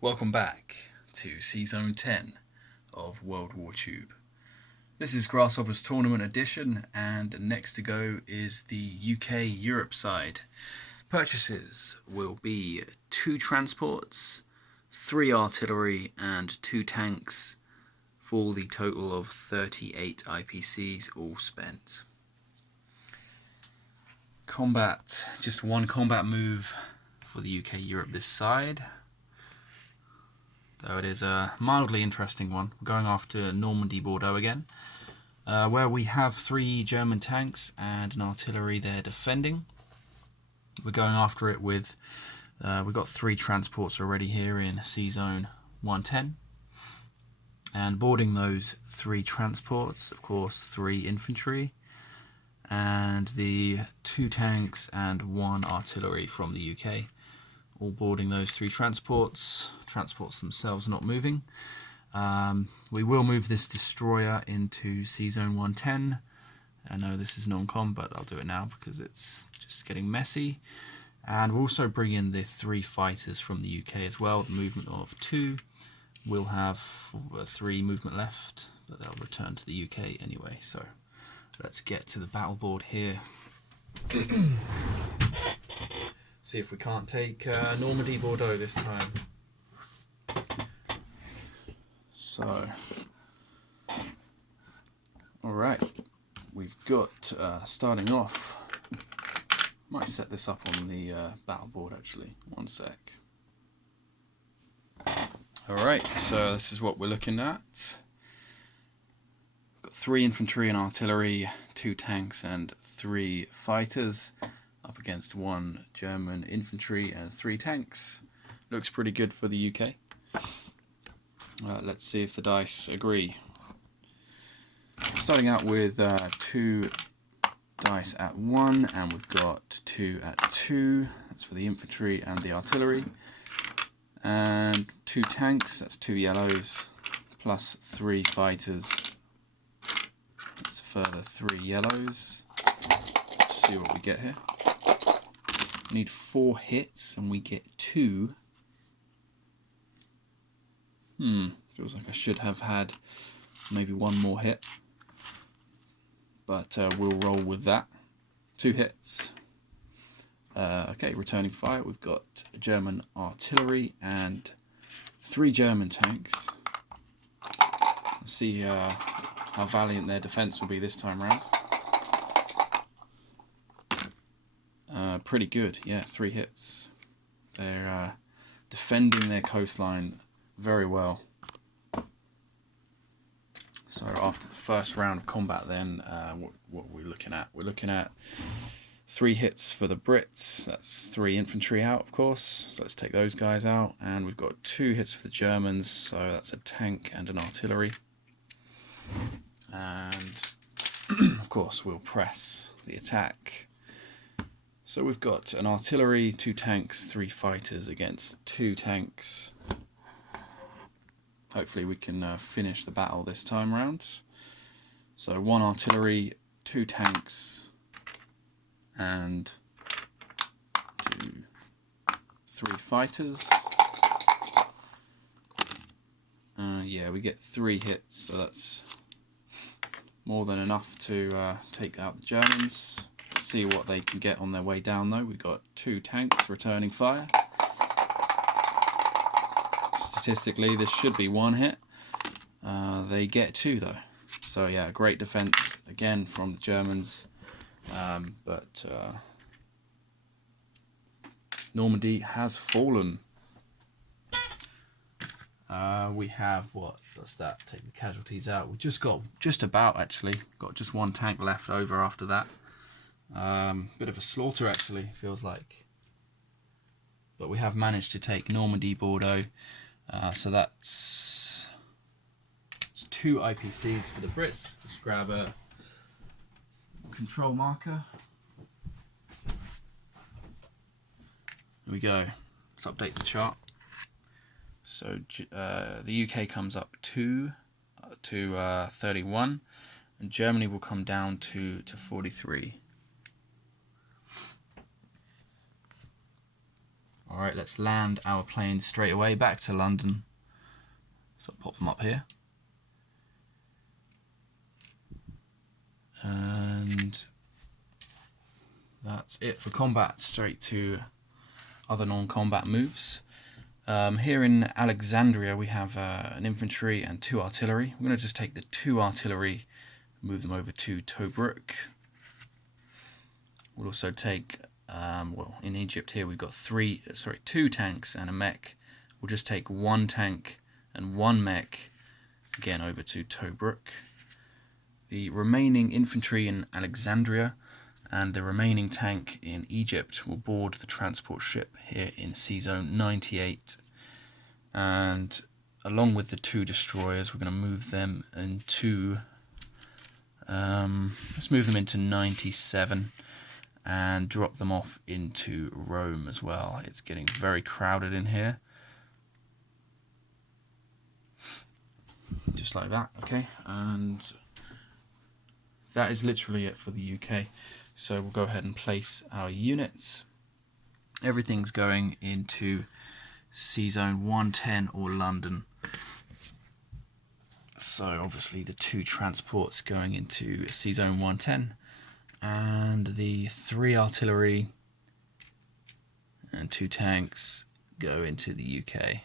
Welcome back to sz10 of WWTube. This is Grasshopper's Tournament Edition, and next to go is the UK Europe side. Purchases will be 2 transports, 3 artillery and 2 tanks for the total of 38 IPCs all spent. Combat, just one combat move for the UK Europe this side. Though it is a mildly interesting one. We're going after Normandy Bordeaux again, where we have 3 German tanks and an artillery there defending. We're going after it with, we've got 3 transports already here in sz10, and boarding those 3 transports, of course 3 infantry, and the 2 tanks and 1 artillery from the UK. All boarding those 3 transports themselves not moving. We will move this destroyer into sz10. I know this is non-com, but I'll do it now because it's just getting messy. And we'll also bring in the 3 fighters from the UK as well, the movement of 2. We'll have 3 movement left, but they'll return to the UK anyway. So let's get to the battle board here. See if we can't take Normandy Bordeaux this time. So, alright, we've got, starting off, might set this up on the battle board actually, one sec. Alright, so this is what we're looking at. We've got 3 infantry and artillery, 2 tanks and 3 fighters, up against 1 German infantry and 3 tanks. Looks pretty good for the UK. Let's see if the dice agree. Starting out with 2 dice at 1, and we've got 2 at 2. That's for the infantry and the artillery. And 2 tanks, that's 2 yellows, plus 3 fighters. That's a further 3 yellows. Let's see what we get here. We need 4 hits and we get 2. Feels like I should have had maybe 1 more hit. But we'll roll with that. 2 hits. Okay, returning fire. We've got German artillery and 3 German tanks. Let's see how valiant their defense will be this time round. Pretty good, yeah, 3 hits. They're defending their coastline very well. So after the first round of combat then, what are we looking at? We're looking at 3 hits for the Brits. That's 3 infantry out, of course. So let's take those guys out. And we've got 2 hits for the Germans. So that's a tank and an artillery. And of course we'll press the attack. So we've got an artillery, 2 tanks, 3 fighters against 2 tanks. Hopefully we can finish the battle this time round. So 1 artillery, 2 tanks, and 3 fighters. Yeah, we get 3 hits, so that's more than enough to take out the Germans. See what they can get on their way down though. We've got 2 tanks returning fire. Statistically this should be 1 hit. They get 2 though. So yeah, great defense again from the Germans. But Normandy has fallen. We have, what does that take the casualties out? We've just got, just just 1 tank left over after that. Bit of a slaughter actually, feels like. But we have managed to take Normandy Bordeaux. So that's 2 IPCs for the Brits. Just grab a control marker. Here we go. Let's update the chart. So the UK comes up 2 to 31, and Germany will come down to 43. Alright, let's land our planes straight away back to London. So I'll pop them up here. And that's it for combat. Straight to other non-combat moves. Here in Alexandria we have an infantry and 2 artillery. We're going to just take the 2 artillery, move them over to Tobruk. We'll also take, well, in Egypt here we've got 2 tanks and a mech. We'll just take 1 tank and 1 mech, again over to Tobruk. The remaining infantry in Alexandria and the remaining tank in Egypt will board the transport ship here in sz10, and along with the 2 destroyers we're going to move them into, let's move them into 97 and drop them off into Rome as well. It's getting very crowded in here. Just like that, okay, and that is literally it for the UK. So we'll go ahead and place our units. Everything's going into sz10 or London. So obviously the 2 transports going into sz10 and the 3 artillery and 2 tanks go into the UK.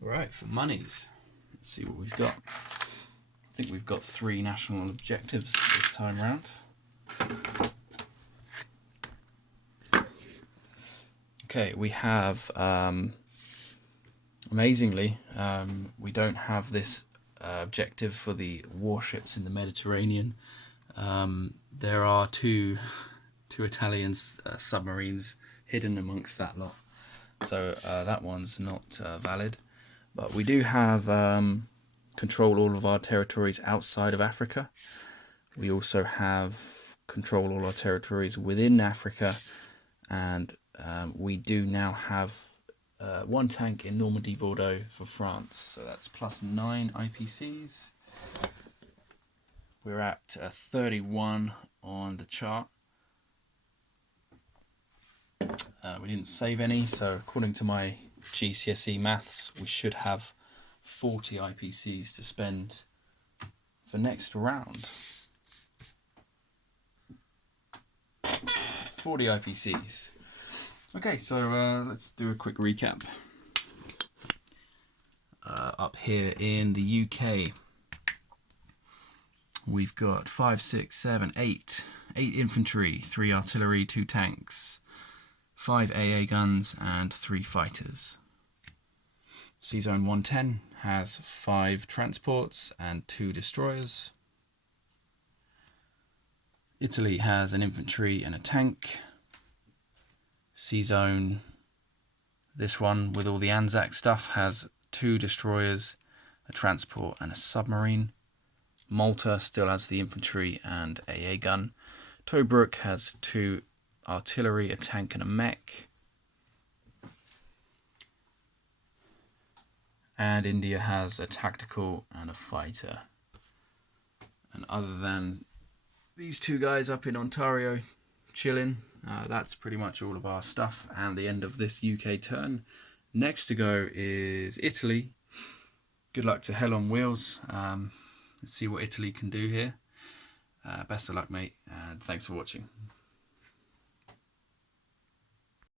Right, for monies, let's see what we've got. I think we've got 3 national objectives this time round. Okay, we have, amazingly, we don't have this objective for the warships in the Mediterranean. There are two Italian submarines hidden amongst that lot, so that one's not valid. But we do have control all of our territories outside of Africa. We also have control all our territories within Africa, and we do now have 1 tank in Normandy, Bordeaux for France, so that's +9 IPCs. We're at 31 on the chart. We didn't save any, so according to my GCSE maths, we should have 40 IPCs to spend for next round. 40 IPCs. Okay, so let's do a quick recap. Up here in the UK, we've got 5, 6, 7, 8 infantry, 3 artillery, 2 tanks, 5 AA guns and 3 fighters. sz10 has 5 transports and 2 destroyers. Italy has an infantry and a tank. sz10, this one with all the Anzac stuff, has 2 destroyers, a transport and a submarine. Malta still has the infantry and AA gun. Tobruk has 2 artillery, a tank and a mech. And India has a tactical and a fighter. And other than these 2 guys up in Ontario chilling, that's pretty much all of our stuff and the end of this UK turn. Next to go is Italy. Good luck to Hell on Wheels. Let's see what Italy can do here. Best of luck, mate, and thanks for watching.